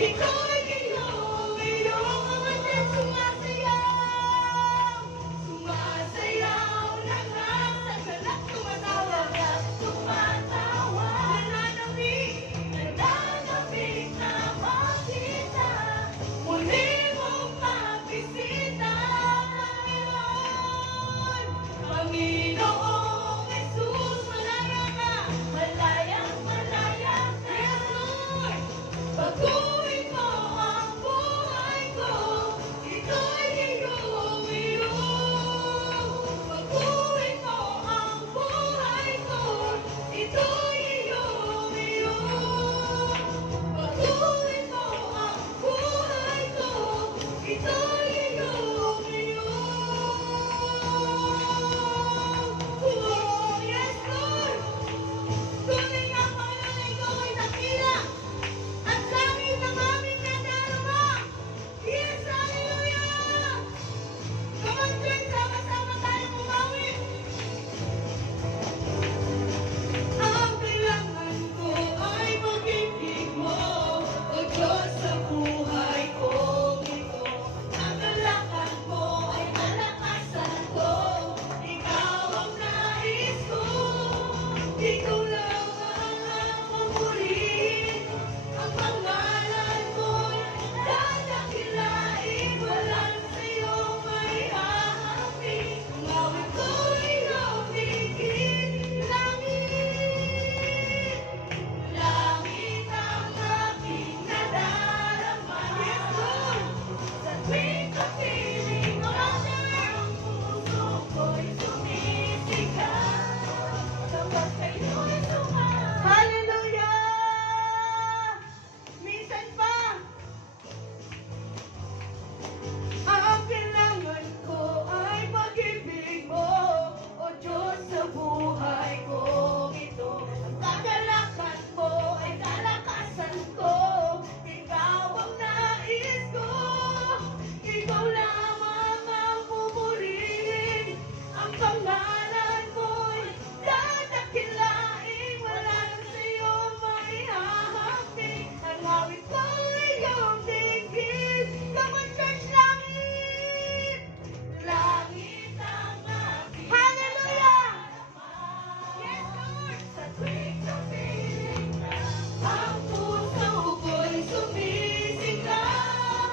Ikaw ay iyong mga din sumasayaw. Sumasayaw na nga sa galak, tumatawag at tumatawa. Nananabik na makita, muli mong mabisita. Panginoong Jesus, malaya ka, malayang malaya ka. Yes, Lord! Baguhin mo ang buhay ko, ito'y iyong. Baguhin mo ang buhay ko, ito'y iyong. Baguhin mo ang buhay ko, ito'y iyong. Oh, yes, Lord! Tunay nga, Panginoon, ikaw ay dakila at langit ang aming nadarama. Yes, hallelujah! Come on, church, sama-sama tayong umawi. Ang kailangan ko ay pag-ibig mo, O Diyos, sa buhay ko ito. Ang kailangan ko ay malakasan ko, ikaw ang nais ko. Ikaw lang ang papurihin, ang pangalan mo'y dadakilain. Walang sa'yo may haharapin, ang awit ko'y iyong dinggin. Langit ang aking nadarama. Yes, Lord! Sa tuwing kapiling mo, ang puso ko'y sumisigaw. Kapag kayo'y sumasayaw. Hallelujah! Minsan pa, ang kailangan ko ay pag-ibig mo, O Diyos, sa buhay ko ito. Ang kagalakan mo ay kalakasan ko, ikaw ang nais ko. Ikaw lamang ang pupurihin, ang pangalan mo'y dadakilain. Wala nang sa'yo may hahapin, ang awit ko'y iyong dinggin. Come on, church, langit! Langit ang aking hallelujah! Yes, Lord! Sa tuwing kapiling ka, ang puso ko'y sumisigaw.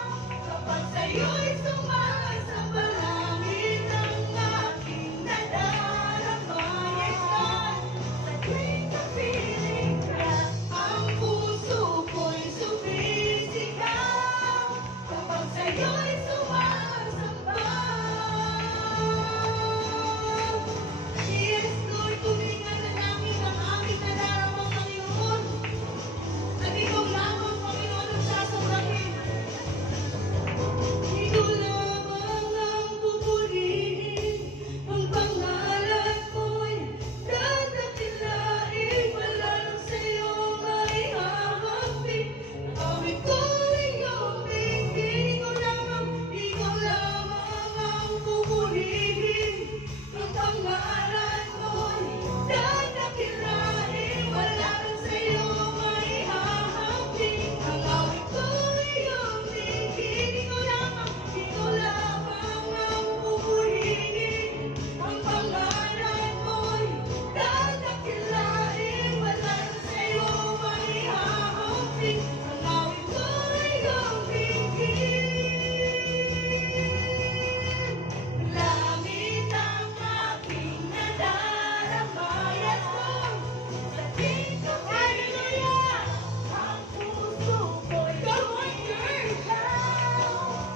Kapag sa'yo'y sumasamba, langit ang aking nadarama. Yes, Lord! Sa tuwing kapiling ka, ang puso ko'y sumisigaw. Kapag sa'yo'y sumasamba. Yes, Lord, tulingan na namin ang aming nadarama, Panginoon. At ikaw lamang, Panginoon, ang sasabahin. Ikaw lamang ang pupurihin, ang pangalan mo'y dadakilain. Wala nang sa'yo may hahapin, ang awit ko'y iyong dinggin. Ikaw lamang ang pupurihin, ang pangalan mo'y dadakilain. Wala nang sa'yo may hahapin, ang awit ko'y iyong dinggin. Ikaw lamang ang pupurihin, ang pangalan mo'y dadakilain. Wala nang sa'yo may hahapin, ang awit ko'y iyong dinggin. Langit ang aking nadarama. Yes, Lord! Sa tuwing hallelujah! Ang puso ko'y sumisigaw.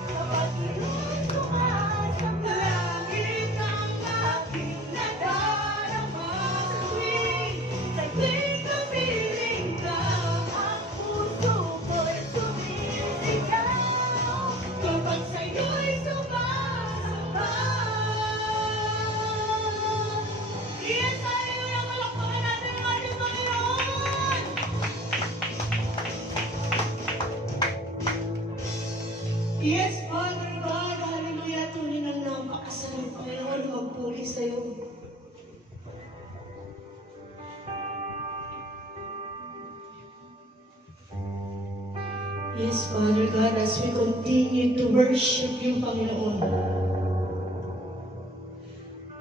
Kapag iyong sumasamba, langit ang aking nadarama. Sa tuwing kapiling ka, ang puso ko'y sumisigaw. Kapag sa'yo'y sumasamba. Yes, hallelujah! Palakpakan natin ang ating Panginoon! Yes, Father God, hallelujah! Tunay ng napakasalan, Panginoon, magpuri sa'yo. Yes, Father God, as we continue to worship you, Panginoon,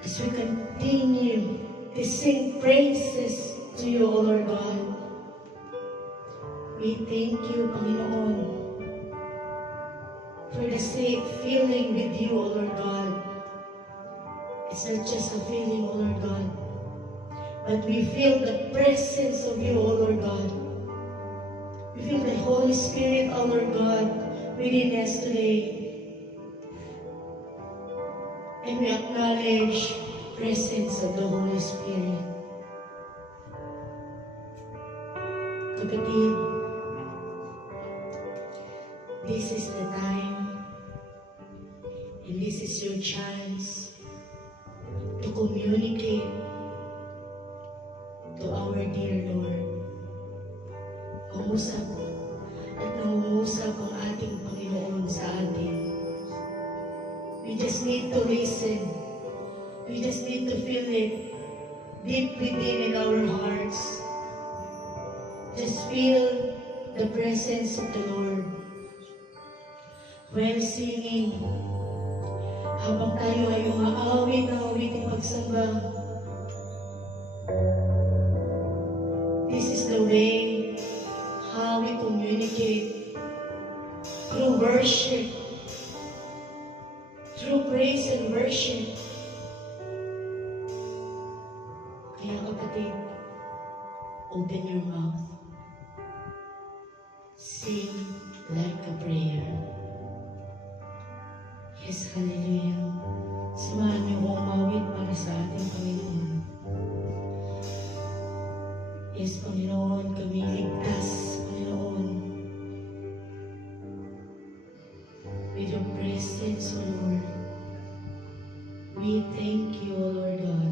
as we continue to sing praises to you, O Lord God, we thank you, Panginoon, for the safe feeling with you, O Lord God. It's not just a feeling, O Lord God, but we feel the presence of you, O Lord God. We feel the Holy Spirit, O Lord God, within us today. And we acknowledge the presence of the Holy Spirit. Kapatid, this is the time and this is your chance to communicate to our dear Lord. Mangusap at nangungusap ang ating Panginoon sa atin. We just need to listen. We just need to feel it deep within in our hearts. Just feel the presence of the Lord. While singing, habang tayo ay umaawit ng awiting pagsamba, this is the way how we communicate through worship, through praise and worship. Kaya kapatid, open your mouth. Sing like a prayer. Yes, hallelujah. Samahan niyo kong umawit para sa ating Panginoon. Yes, Panginoon, kami ligtas, Panginoon. With your presence, O Lord, we thank you, O Lord God.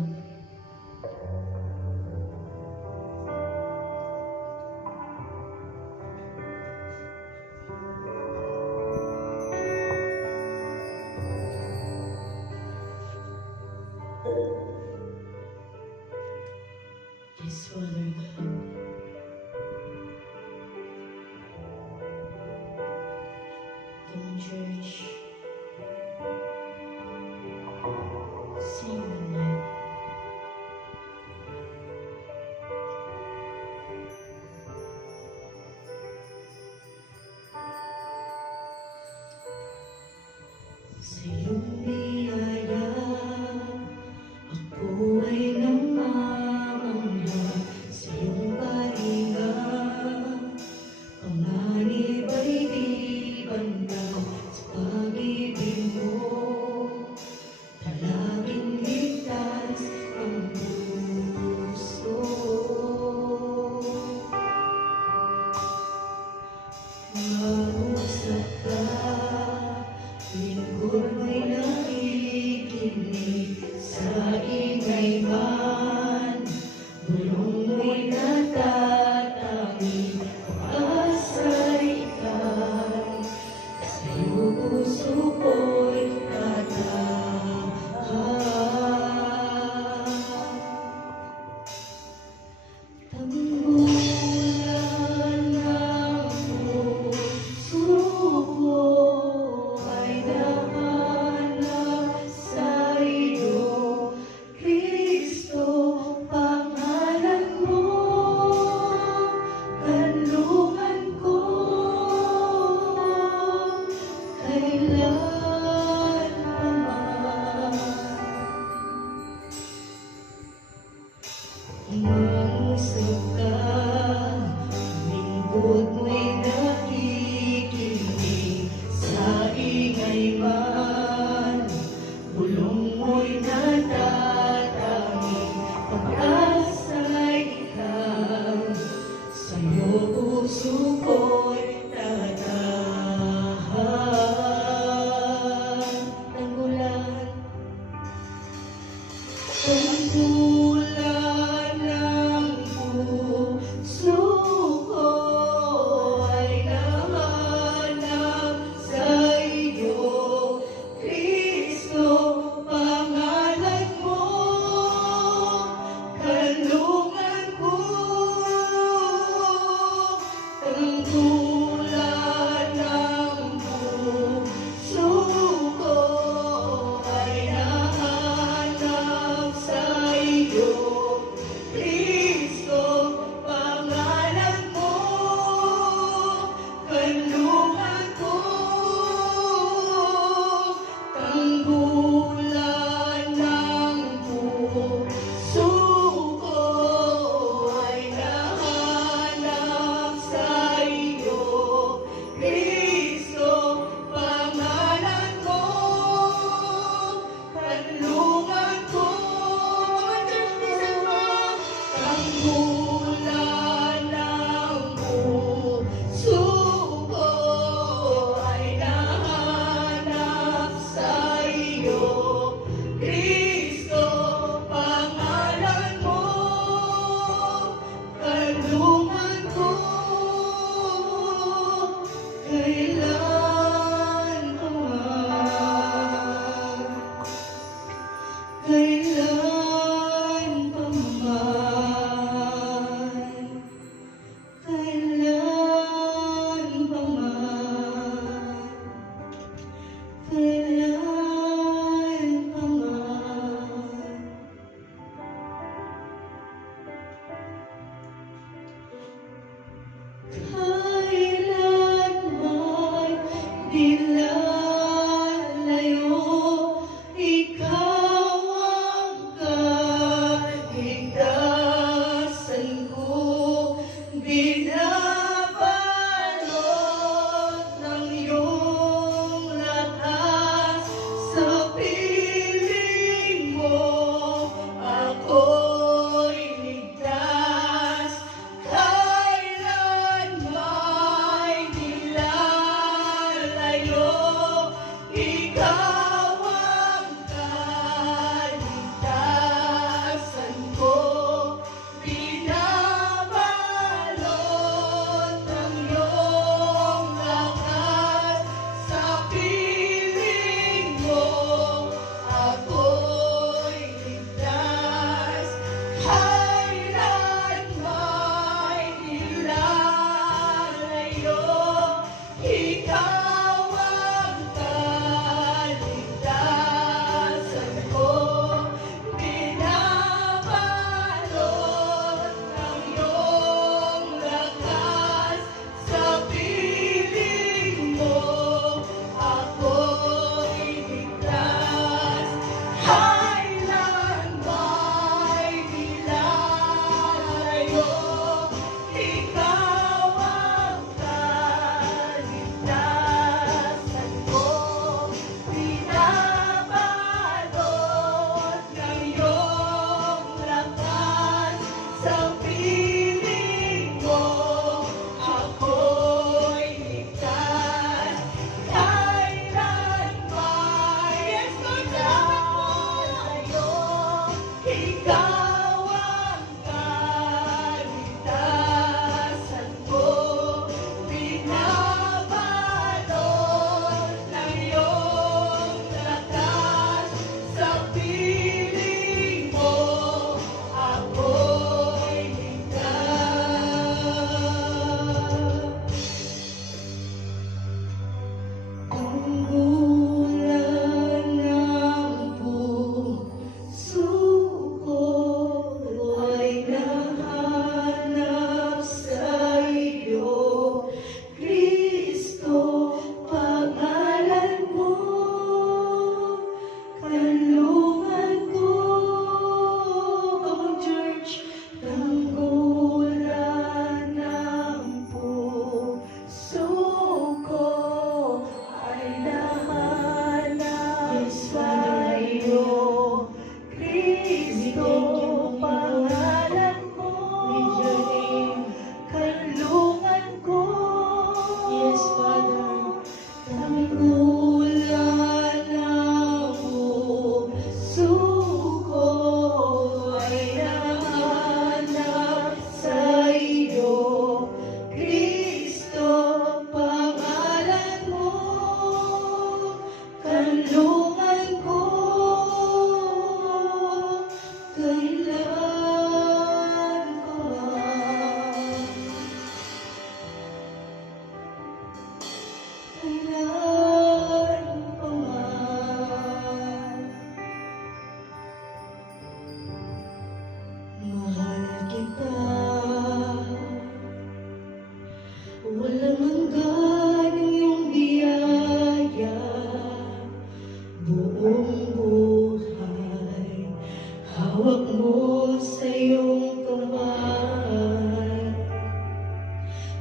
Yes, Father God. Come on, church. Sing with me. Sa iyong biyaya, ako ay namamangha. Sa iyong pahinga, panganib ay di banda. Sa pag-ibig mo, palaging ligtas ang puso. Mausap ka, lingkod mo'y nakikinig. Sa ingay man, bulong mo'y natatangi. Pag-asa ika'y sa'yo puso ko'y tatahan. Tanggulan ng puso ko ay nahanap sa iyo, Kristo, pangalan mo, kanlungan ko, kailanman. Mangusap ka, lingkod mo'y nakikinig. Sa ingay man, bulong mo'y natatangi. Pag-asa'y ikaw, sa'yo puso ko'y tatahan. Tanggulan, tanggulan ng puso ko ay nahanap sa iyo, Kristo, pangalan mo, kanlungan ko, tanggulan kailanman di lalayo. Ikaw ang kaligtasan ko, binabalot ng iyong lakas. Sa piling mo ako'y ligtas, kailan may nilalayo. Ikaw ang kaligtasan ko, binabalot ng iyong lakas. Sa piling mo ako'y ligtas, kailan may nilalayo. Ikaw ang kaligtasan ko, binabalot ng iyong lakas. Sa piling mo ako'y ligtas, kailan may nilalayo. Ikaw ang kaligtasan ko, binabalot ng iyong lakas. Sa piling mo ako'y ligtas, kailan may nilalayo. Ikaw ang kaligtasan ko, binabalot ng iyong lakas. Sa piling mo ako'y ligtas. Tunggulan ng puso ko ay nahanap sa iyo, Kristo, pangalan mo, kanlungan ko. Come on, church. Tunggulan ng puso ko ay nahanap sa iyo, Kristo, pangalan mo, kanlungan ko. Yes, Father. Tunggulan ng puso ko ay nahanap sa iyo, Kristo, pangalan mo, kanlungan ko. Kailan ko man, kailan pa man, mahal kita. Walang hanggan ang iyong biyaya, buong buhay hawak mo sa iyong kamay.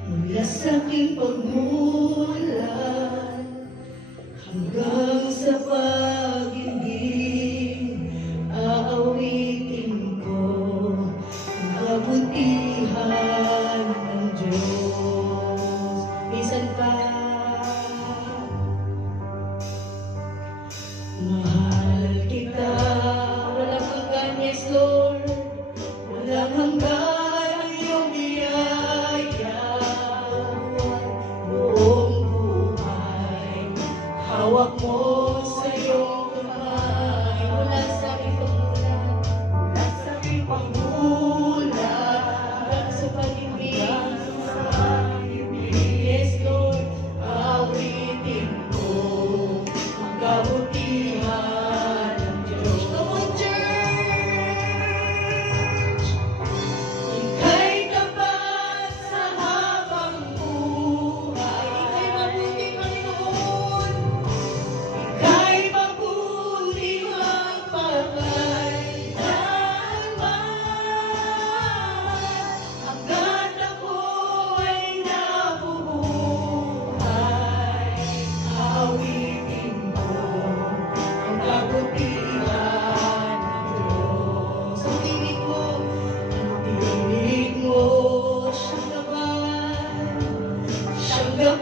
Mula sa aking pagmulan hanggang sa pag-ibig, aawitin ko ang kabutihan ng Diyos. Minsan pa, mahal kita. Walang hanggan, yes Lord. Walang hanggan ang iyong biyaya. Buong buhay hawak mo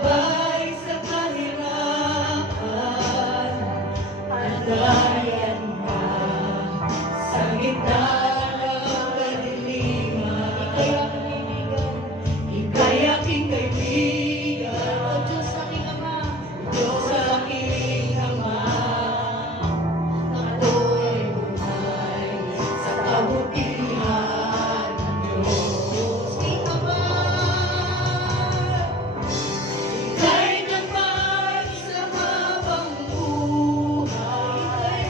gabay sa kahirapan. Andayan ka sa gitna ng kadiliman. Ika'y aking kaibigan. O Diyos aking Ama, Diyos aking Ama, ako'y buhay sa kabutihan ng Diyos. Ika'y tapat sa habang buhay.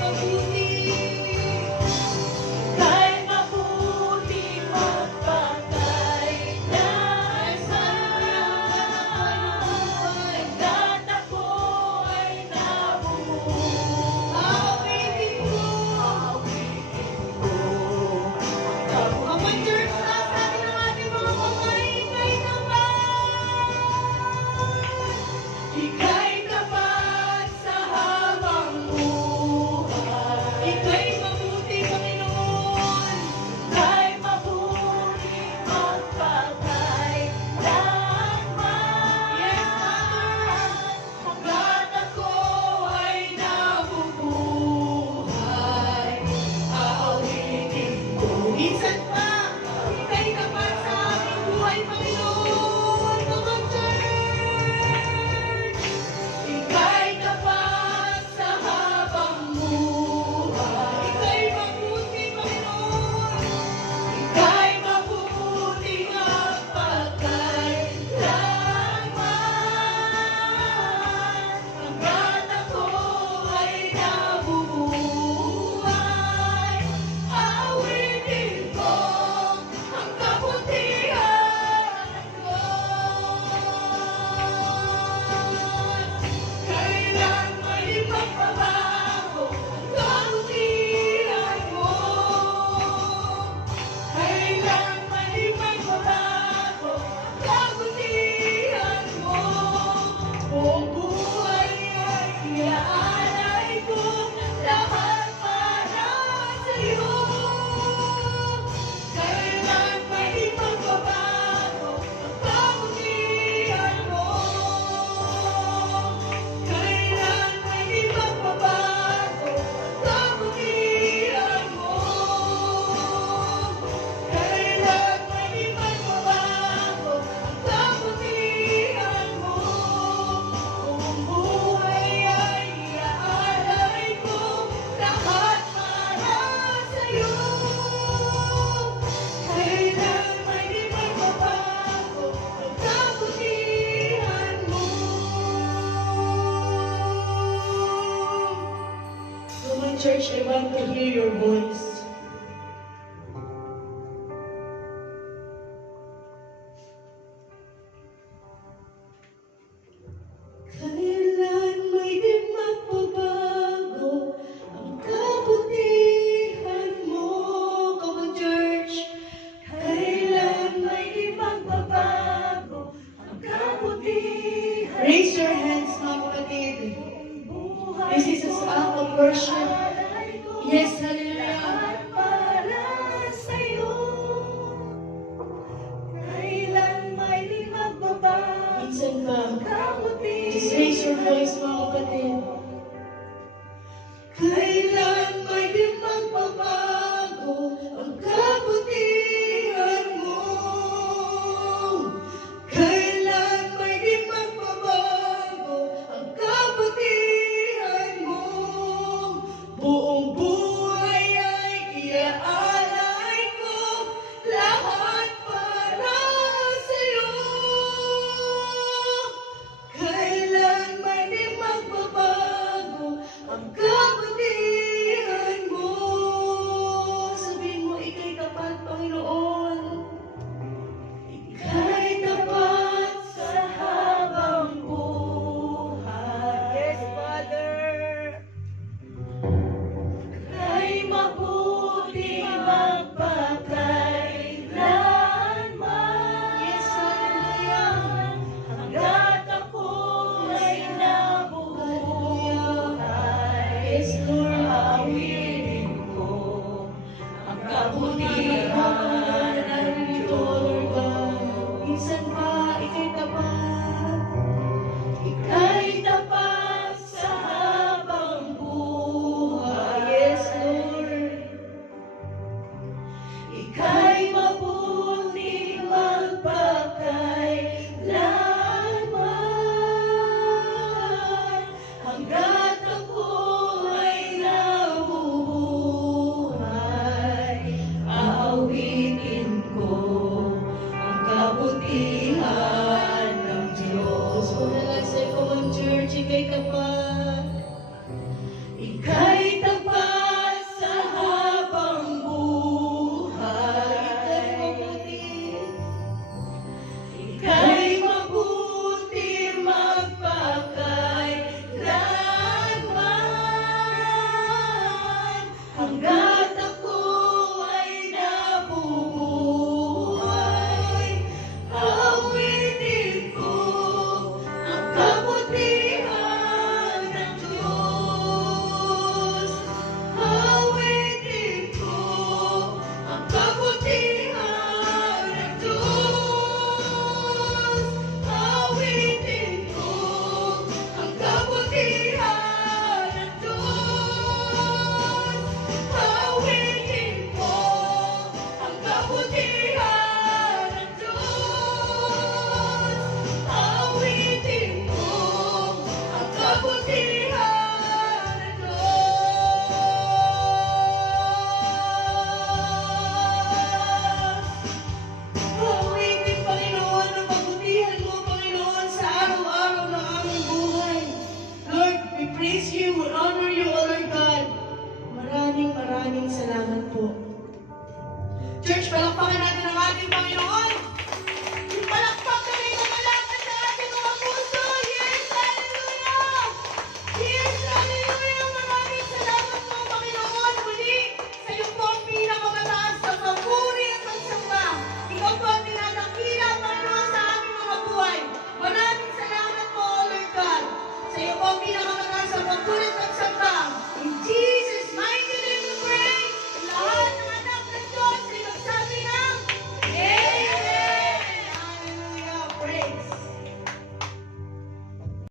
Ika'y mabuti magpakailanman. Hangga't ako ay nabubuhay. Awitin ko. Mga church, sabi ng ating mga pamaingay naman. Ika'y tapat sa habang buhay. Ika'y mabuti, Panginoon. Ika'y mabuti magpakailanman. Yes, Father. Hangga't ako ay nabubuhay, aawitin ko. Minsan pa, ika'y tapat sa aking buhay, Panginoon. Mga church, ika'y tapat sa habang buhay. Ika'y mabuti, Panginoon. Ika'y mabuti magpakailanman. Hangga't ako ay nabubuhay, aawitin ko ang kabutihan ng Diyos. Kailan may magbabago ang kabutihan mo? Kailan may magbabago ang kabutihan mo? Buong buhay ay iaalay ko, lahat para sa'yo. Kailan may magbabago ang kabutihan mo? Kailan may magbabago ang kabutihan mo? Kailan may magbabago ang kabutihan mo? Buong buhay ay iaalay ko, lahat para sa'yo. Kailan may magbabago ang kabutihan mo? So my church, I want to hear your voice. Kailan may di magbabago ang kabutihan mo? Come on, church. Kailan may di magbabago ang kabutihan mo? Raise your hands, mga kapatid. This is a song of worship. Yes, hallelujah. Para sa'yo. Kailan may di magbabago? Minsan ba? Just raise your voice, mga kapatid. Kailan may di magbabago ang kabutihan mo? Kailan may di magbabago ang kabutihan mo? Buong buhay ay iaalay ko, lahat para sa'yo. Kailan may di magbabago Wala sa ikaw ang church, ikay kapag ikaw